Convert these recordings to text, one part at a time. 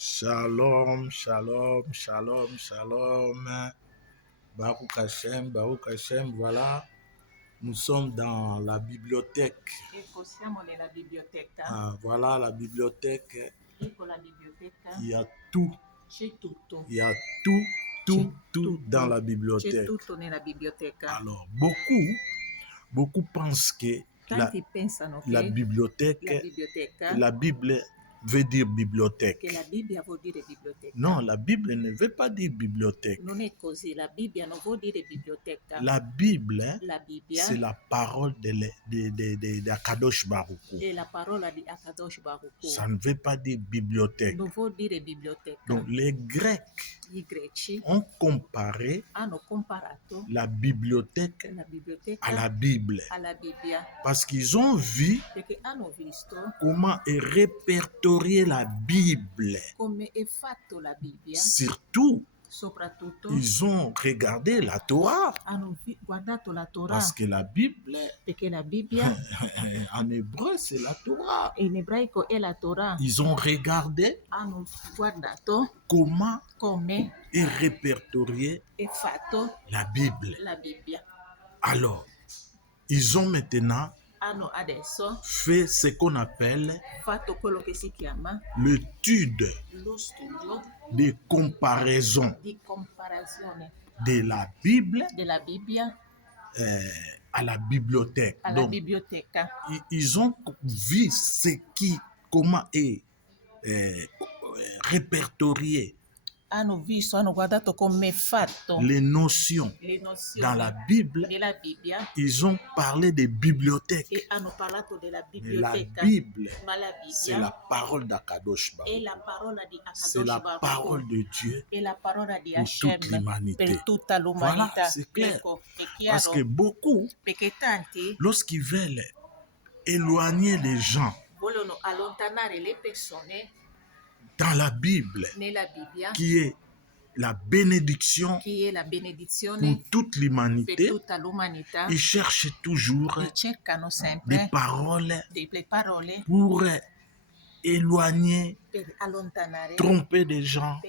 Shalom, shalom, shalom, shalom. Baruch Hashem, Baruch Hashem, voilà. Nous sommes dans la bibliothèque. Siamo nella biblioteca. Voilà la bibliothèque. Ecco la biblioteca. Il y a tout. C'è tutto. Il y a tout dans la bibliothèque. C'è tutto nella biblioteca. Alors, beaucoup pensent que Tanti pensano che la bibliothèque, la Bible veut dire bibliothèque. Che la Bibbia vuol dire biblioteca. Non, la Bible ne veut pas dire bibliothèque. Non è così, la Bibbia non vuol dire biblioteca. La Bible, Bibbia c'est la parole de Akadosh Baruch Hu. È la parola di Akadosh Baruch Hu. Ça ne veut pas dire bibliothèque. Non vuol dire biblioteca. Donc les Grecs I greci hanno comparato la bibliothèque à la Bible. Alla Bibbia. Parce qu'ils ont vu Perché hanno visto comment est répertoriée la Bible. come è fatto la Bibbia. Surtout, Soprattutto ils ont regardé la Torah. Hanno guardato la Torah. Parce que la Bible, Perché la Bibbia en hébreu, c'est la Torah. in ebraico è la Torah. Ils ont regardé Hanno guardato comment come est répertoriée è fatto la Bible. la Bibbia. Alors, ils ont maintenant Hanno adesso fait ce qu'on appelle fatto quello che si chiama l'étude lo studio de comparaison di comparazione de la Bible della Bibbia à la bibliothèque. alla Donc, biblioteca. ils ont vu comment est répertorié Hanno guardato come è fatto les notions le nozioni dans la Bible. della Bibbia Ils ont parlé des bibliothèques. e hanno parlato della Mais la biblioteca. Bible, Ma la c'est Bibbia la parole d'Akadosh Baruch. è la parola di C'est Akadosh la Baruch parole Hu. de Dieu È la parola di pour Hashem toute l'humanité. per tutta l'umanità. Voilà, c'est clair. Ecco, è Parce chiaro. que beaucoup, Perché tanti lorsqu'ils veulent éloigner les gens vogliono allontanare le persone dans la Bible, nella Bibbia, qui est la bénédiction che è la pour benedizione toute per l'humanité, tutta l'umanità, ils cherchent toujours e cercano des sempre paroles delle parole pour éloigner, per allontanare, tromper des gens,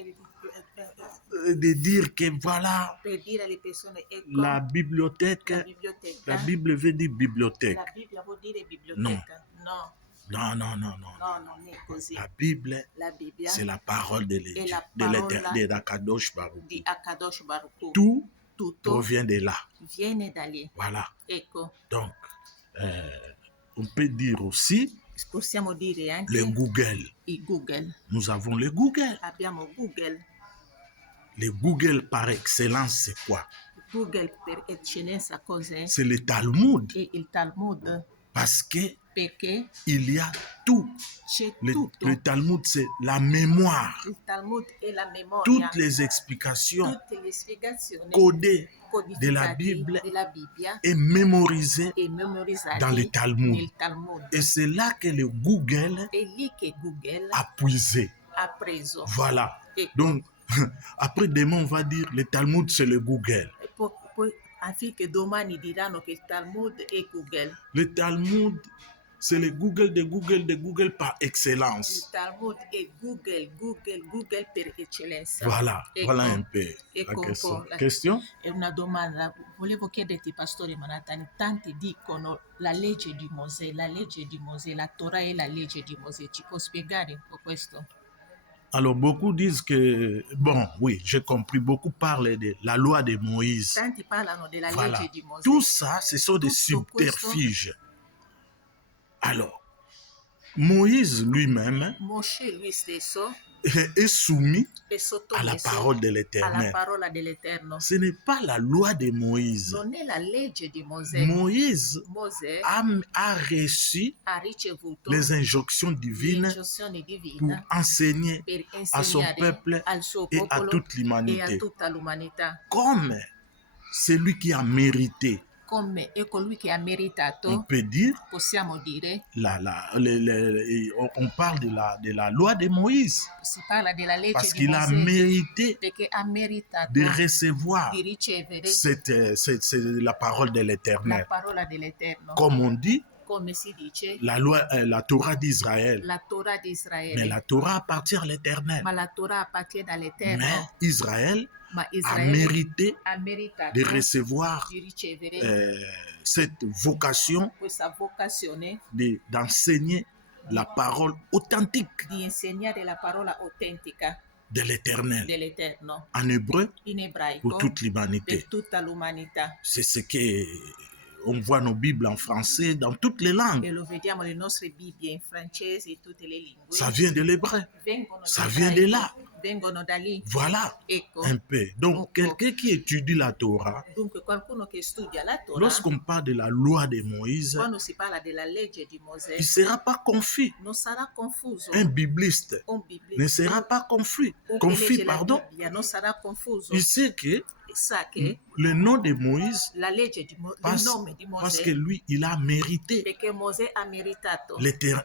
de dire que voilà, per dire alle persone, ecco, la bibliothèque, la biblioteca, la Bible veut dire bibliothèque. la Bibbia vuol dire biblioteca. No, Non. non è così. La Bible, La Bibbia c'est la parole de è la l'Éternel, parola de Akadosh Baruch. di Akadosh Baruch Hu. Tout Tutto provient de là. viene da lì. Voilà. Ecco, Donc, on peut dire aussi possiamo dire anche le Google. il Google. Nous avons le Google. Abbiamo Google. Le Google par excellence, c'est quoi? Google per eccellenza cos'è? C'est le Talmud. È il Talmud. Parce que Perché il y a tout. c'è tutto. Le Talmud, c'est la mémoire. Il Talmud è la memoria. Toutes les explications Tutte le spiegazioni codées codificate de la Bible della Bibbia et mémorisées e memorizzate dans le Talmud. nel Talmud. Et c'est là que le Google È lì che Google a puisé. ha preso. Voilà. Ecco. Donc, après demain, on va dire le Talmud, c'est le Google. E poi affinché domani diranno che il Talmud è Google. Le Talmud, c'est le Google de Google par Il excellence. Talmud è Google per eccellenza. Voilà, Ecco. voilà un peu Ecco la un question. po'. Question? È una domanda. Volevo chiederti, Pastore Manatani, tanti dicono la legge di Mosè, la Torah è la legge di Mosè. Ci può spiegare un po' questo? Alors, beaucoup disent que, bon, oui, j'ai compris, beaucoup parlent de la loi de Moïse. Tanti parlano della Voilà. legge di Mosè. Tout ça, ce sont des Tutto questo- subterfuges. Alors, Moïse lui-même Mosè lui stesso est soumis è à la sottomesso parole de alla l'Éternel. parola dell'Eterno. Ce n'est pas la loi de Moïse. Non è la legge di Mosè. Moïse Mosè a reçu ha ricevuto les injonctions le divines istruzioni pour divine enseigner per à son insegnare peuple al suo et à popolo toute e a l'humanité. tutta l'umanità. Comme celui qui a mérité, Come è colui che ha on meritato, peut dire, possiamo dire, on parle de la loi de Moïse, si parla della legge parce di qu'il a Mosè, mérité perché ha meritato de recevoir di ricevere la parole de la l'Éternel. parola dell'Eterno. Comme on dit, come si dice, la Torah d'Israël. la Torah di Mais Israele. la Torah appartient à l'Éternel. Ma la Torah appartiene all'Eterno. Mais Israël Ma a Israele mérité ha meritato de recevoir di ricevere cette vocation questa vocazione d'enseigner la parole authentique di insegnare la parola autentica de l'Éternel dell'Eterno en hébreu in pour ebraico toute l'humanité. per tutta l'umanità. C'est ce que on voit nos Bibles en français dans toutes les langues. E lo vediamo nelle nostre Bibbie in francese e in tutte le lingue. Ça vient de l'hébreu. Vengono Ça dall'ebraico, vient de là. vengono da lì. Voilà Ecco. un peu. Donc, quelqu'un qui étudie la Torah, Dunque qualcuno che studia la Torah, lorsqu'on parle de la loi de Moïse, quando si parla della legge di Mosè, il ne sera pas confus. non sarà confuso. Un bibliste Un biblista, ne sera pas confus. un che Confus, legge la pardon. Bibbia non sarà confuso. Il sait que E sa che le nom de Moïse, la legge di il parce, nome di parce Mosè, que lui, il a mérité. perché Mosè ha meritato.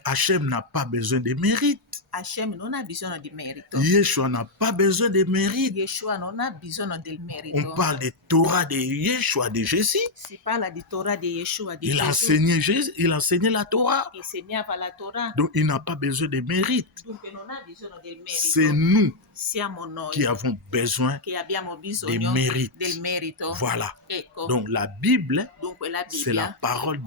Hachem n'a pas besoin de mérite. Hashem non ha bisogno di merito. Yeshua n'a pas besoin de mérite. Yeshua non ha bisogno del On merito. parle de Torah de Yeshua, de Jésus. Si parla di Torah di Yeshua, di Il Gesù. enseignait Jésus, il enseignait la Torah. Insegnava la Torah. Donc, il n'a pas besoin de mérite. Dunque non ha bisogno del C'est merito. nous Siamo noi qui avons besoin. che abbiamo Des bisogno mérites. del merito. Voilà. Ecco. Donc, la Bible, Dunque la c'est la Bibbia parole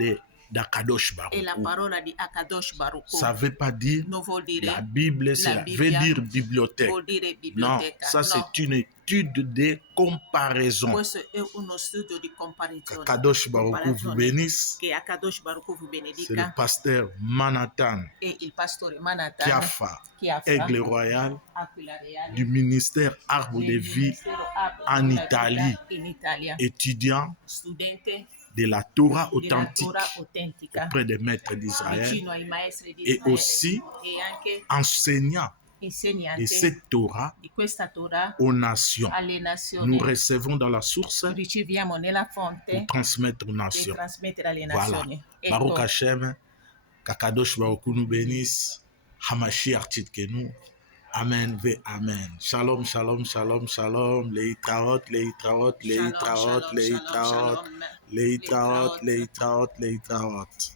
d'Akadosh è la Baruch. parola di Akadosh Baruch. Ça ne veut pas dire Non vuol dire la Bible, la veut Bibbia dire bibliothèque. vuol dire Non, biblioteca. ça No. c'est une étude de comparaison. Questo è uno studio di comparazione. Kadosh Baruch vous bénisse. Che Akadosh Baruch vi C'est le benedica. pasteur Manhattan E il pastore Manhattan Kiafa, Chiaffa, Aigle Royal Aquila Reale, du ministère Arbre de del Vie, Ministero Apre en della Italie. Vita in Italia, étudiant studente de la Torah della authentique Torah autentica, auprès des maîtres d'Israël vicino ai maestri di et Israele, aussi e anche enseignant de insegnante cette Torah di questa Torah aux nations. alle nazioni. Nous recevons dans la source Riceviamo nella pour fonte transmettre aux per nations. trasmettere alle Voilà. nazioni. Baruch Ecco, Hashem, Kakadosh Baruch Hu nous bénisse, Hamashiach Tzidkenu. Amen, ve Amen. Shalom, shalom, shalom, shalom. Leitraot, leitraot, shalom, leitraot, shalom, leitraot, shalom, leitraot, leitraot, leitraot.